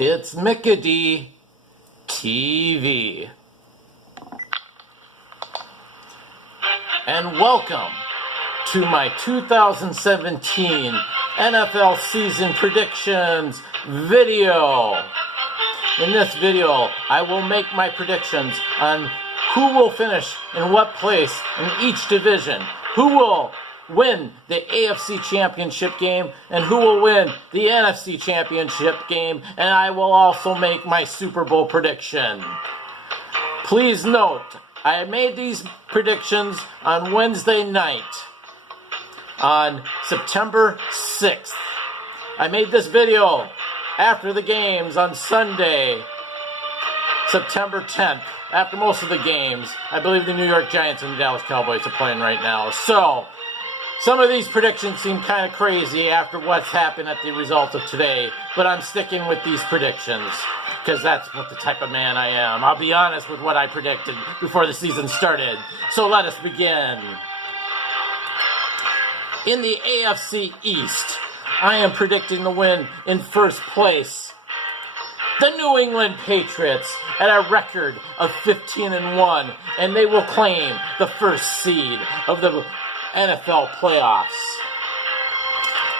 It's Mickey TV. And welcome to my 2017 NFL season predictions video. In this video, I will make my predictions on who will finish in what place in each division, who will win the AFC Championship game, and who will win the NFC Championship game, and I will also make my Super Bowl prediction. Please note, I made these predictions on Wednesday night, on September 6th. I made this video after the games on Sunday, September 10th, after most of the games. I believe the New York Giants and the Dallas Cowboys are playing right now. So, some of these predictions seem kind of crazy after what's happened at the result of today, but I'm sticking with these predictions because that's what the type of man I am. I'll be honest with what I predicted before the season started. So let us begin. In the AFC East, I am predicting the win in first place, the New England Patriots, at a record of 15-1, and they will claim the first seed of the NFL playoffs.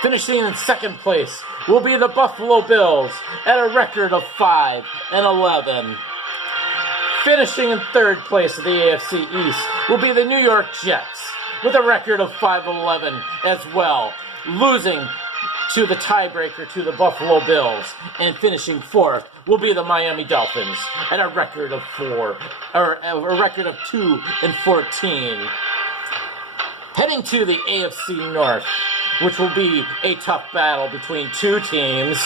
Finishing in second place will be the Buffalo Bills at a record of 5-11. Finishing in third place of the AFC East will be the New York Jets with a record of 5-11 as well, losing to the tiebreaker to the Buffalo Bills, and finishing fourth will be the Miami Dolphins at a record of 2-14. Heading to the AFC North, which will be a tough battle between two teams,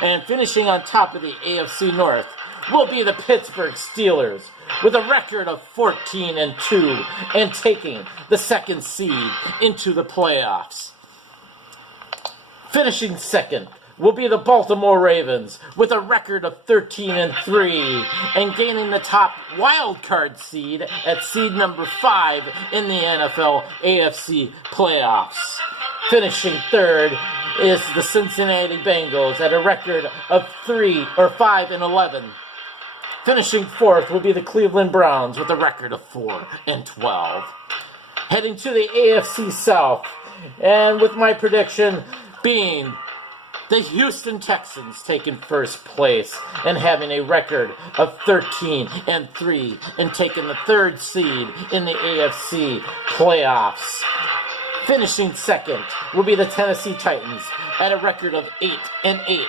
and finishing on top of the AFC North will be the Pittsburgh Steelers with a record of 14-2 and taking the second seed into the playoffs. Finishing second will be the Baltimore Ravens with a record of 13-3 and gaining the top wild card seed at seed number 5 in the NFL AFC playoffs. Finishing third is the Cincinnati Bengals at a record of 5-11. Finishing fourth will be the Cleveland Browns with a record of 4-12. Heading to the AFC South, and with my prediction being the Houston Texans taking first place and having a record of 13-3 and taking the third seed in the AFC playoffs. Finishing second will be the Tennessee Titans at a record of 8-8.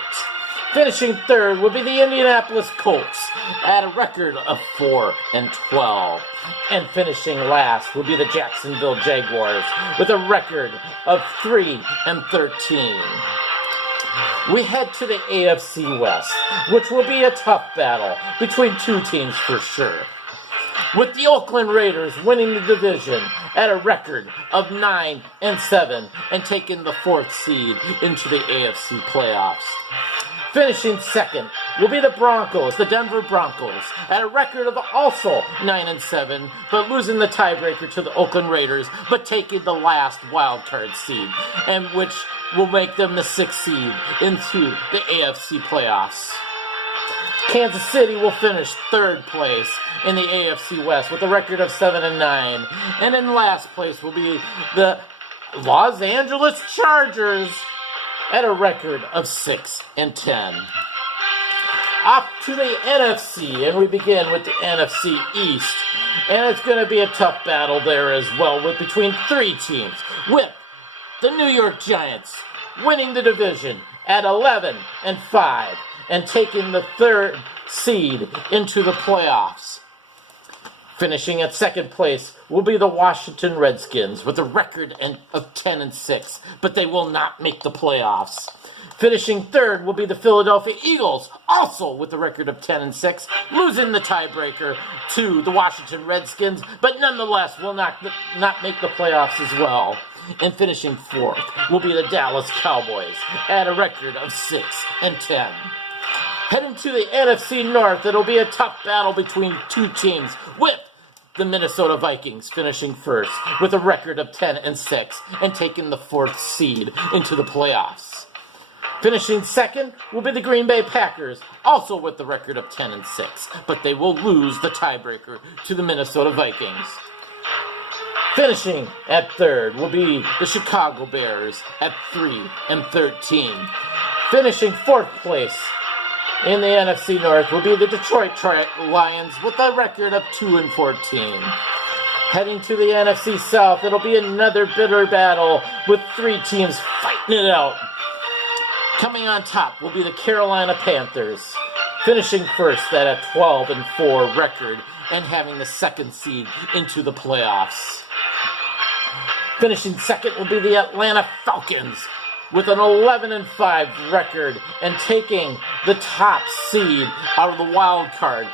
Finishing third will be the Indianapolis Colts at a record of 4-12. And finishing last will be the Jacksonville Jaguars with a record of 3-13. We head to the AFC West, which will be a tough battle between two teams for sure, with the Oakland Raiders winning the division at a record of 9-7 and taking the fourth seed into the AFC playoffs. Finishing second will be the Broncos, the Denver Broncos, at a record of also 9-7, but losing the tiebreaker to the Oakland Raiders, but taking the last wild card seed, and which will make them the sixth seed into the AFC playoffs. Kansas City will finish third place in the AFC West with a record of 7-9, and in last place will be the Los Angeles Chargers at a record of 6-10. Off to the NFC, and we begin with the NFC East. And it's going to be a tough battle there as well, with between three teams, with the New York Giants winning the division at 11-5 and taking the third seed into the playoffs. Finishing at second place will be the Washington Redskins with a record of 10-6, but they will not make the playoffs. Finishing third will be the Philadelphia Eagles, also with a record of 10-6, losing the tiebreaker to the Washington Redskins, but nonetheless will not make the playoffs as well. And finishing fourth will be the Dallas Cowboys at a record of 6-10. Heading to the NFC North, it'll be a tough battle between two teams, with the Minnesota Vikings finishing first with a record of 10-6 and taking the fourth seed into the playoffs. Finishing second will be the Green Bay Packers, also with the record of 10-6, but they will lose the tiebreaker to the Minnesota Vikings. Finishing at third will be the Chicago Bears at 3-13. Finishing fourth place in the NFC North will be the Detroit Lions with a record of 2-14. Heading to the NFC South, it'll be another bitter battle with three teams fighting it out. Coming on top will be the Carolina Panthers, finishing first at a 12-4 record and having the second seed into the playoffs. Finishing second will be the Atlanta Falcons with an 11-5 record and taking the top seed out of the wild card,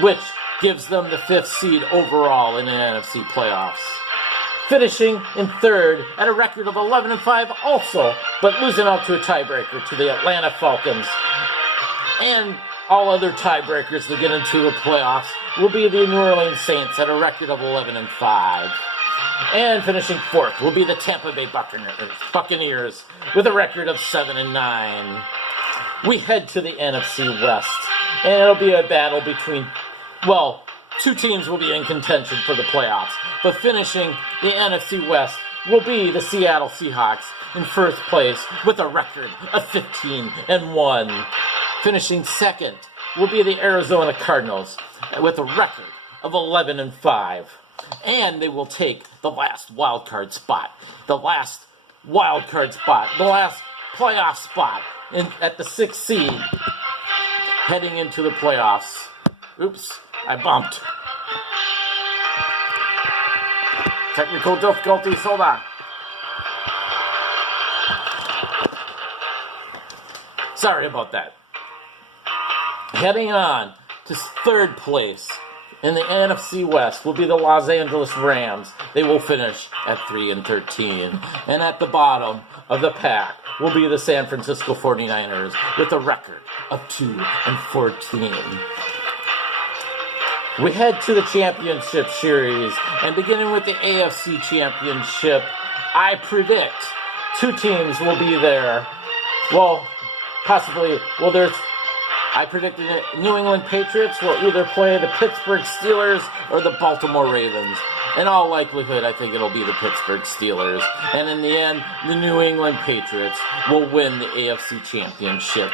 which gives them the fifth seed overall in the NFC playoffs. Finishing in third at a record of 11-5 also, but losing out to a tiebreaker to the Atlanta Falcons. And all other tiebreakers that get into the playoffs will be the New Orleans Saints at a record of 11-5. And finishing fourth will be the Tampa Bay Buccaneers with a record of 7-9. We head to the NFC West, and it'll be a battle between, well, two teams will be in contention for the playoffs, but finishing the NFC West will be the Seattle Seahawks in first place with a record of 15-1. Finishing second will be the Arizona Cardinals with a record of 11-5. And they will take the last wild card spot, the last playoff spot at the 6th seed heading into the playoffs. Oops, I bumped. Technical difficulties, hold on. Sorry about that. Heading on to third place in the NFC West will be the Los Angeles Rams. They will finish at 3-13. And at the bottom of the pack will be the San Francisco 49ers with a record of 2-14. We head to the championship series, and beginning with the AFC Championship, I predict two teams will be there. Well, possibly, I predict the New England Patriots will either play the Pittsburgh Steelers or the Baltimore Ravens. In all likelihood, I think it'll be the Pittsburgh Steelers. And in the end, the New England Patriots will win the AFC Championship.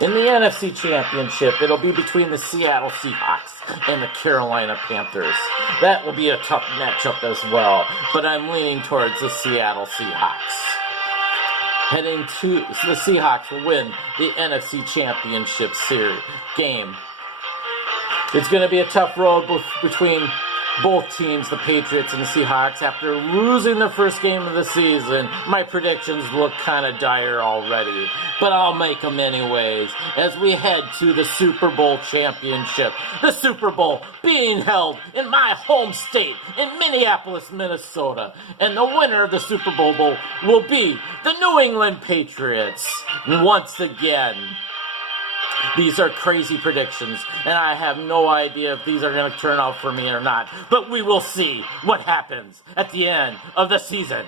In the NFC Championship, it'll be between the Seattle Seahawks and the Carolina Panthers. That will be a tough matchup as well, but I'm leaning towards the Seattle Seahawks. Heading to the Seahawks will win the NFC Championship series game. It's going to be a tough road between both teams, the Patriots and the Seahawks. After losing the first game of the season, my predictions look kind of dire already. But I'll make them anyways as we head to the Super Bowl championship. The Super Bowl being held in my home state in Minneapolis, Minnesota. And the winner of the Super Bowl will be the New England Patriots. Once again, these are crazy predictions, and I have no idea if these are going to turn out for me or not. But we will see what happens at the end of the season.